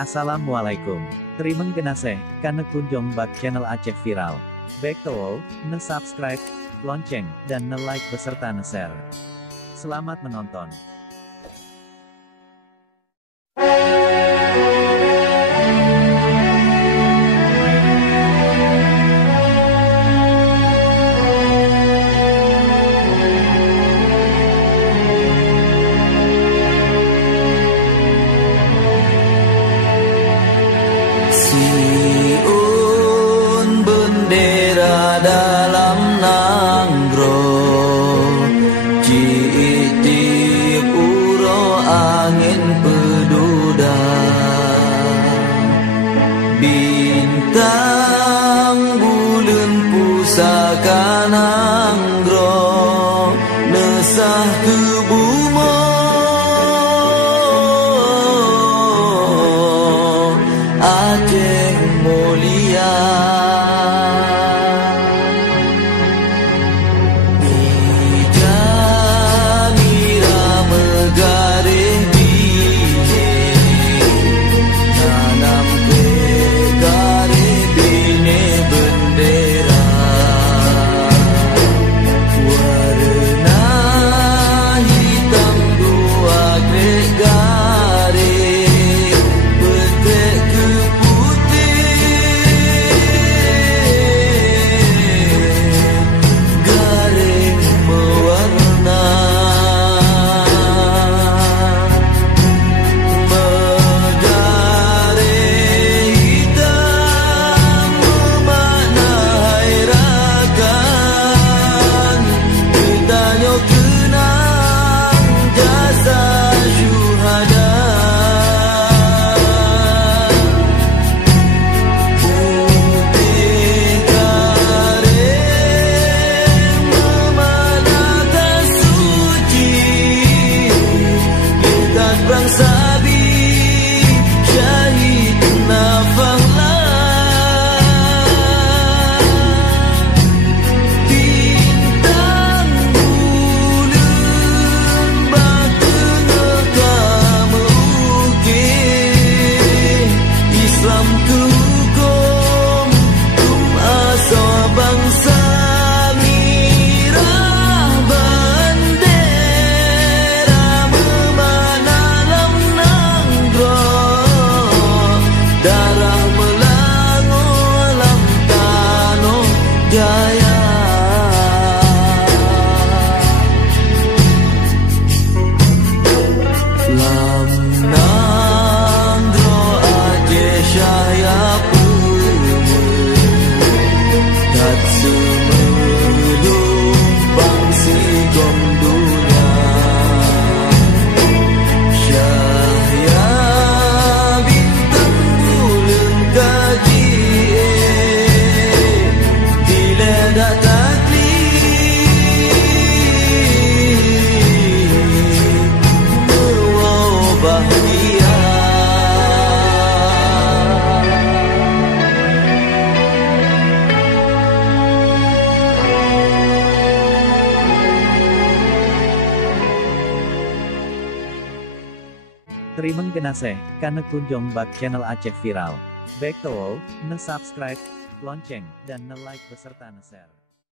Assalamualaikum. Terima kasih karena kunjung bak channel Aceh Viral. Baik to subscribe, lonceng, dan like beserta share. Selamat menonton. Siun bendera dalam nanggro, ciitip uro angin peduda, bintang bulan pusaka nanggro, nesah ke bumo Aceh mulia. Ijamira megareh bije, nanam ke gareh bine bendera, warna hitam dua grek gareh, betek ke Terima kasih karena kunjung bak channel Aceh Viral. Baik to subscribe, lonceng, dan like beserta share.